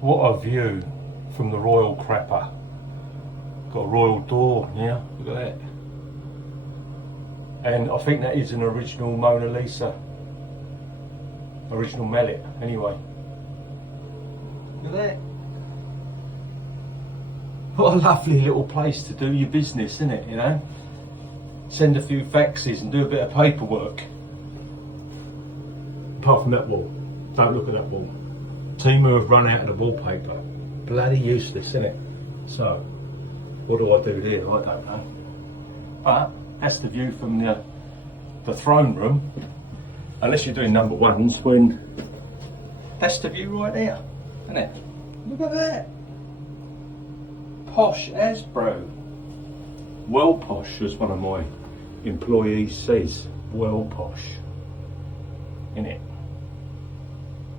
What a view from the Royal Crapper. Got a royal door, yeah, look at that. And I think that is an original Mona Lisa. Original mallet, anyway. Look at that. What a lovely little place to do your business, isn't it, you know? Send a few faxes and do a bit of paperwork. Apart from that wall. Don't look at that wall. Timu have run out of the wallpaper. Bloody useless, isn't it? So, what do I do here? I don't know. But that's the view from the throne room. Unless you're doing number ones, when that's the view right there, isn't it? Look at that. Posh as bro. Well posh, as one of my employees says. Well posh. Innit?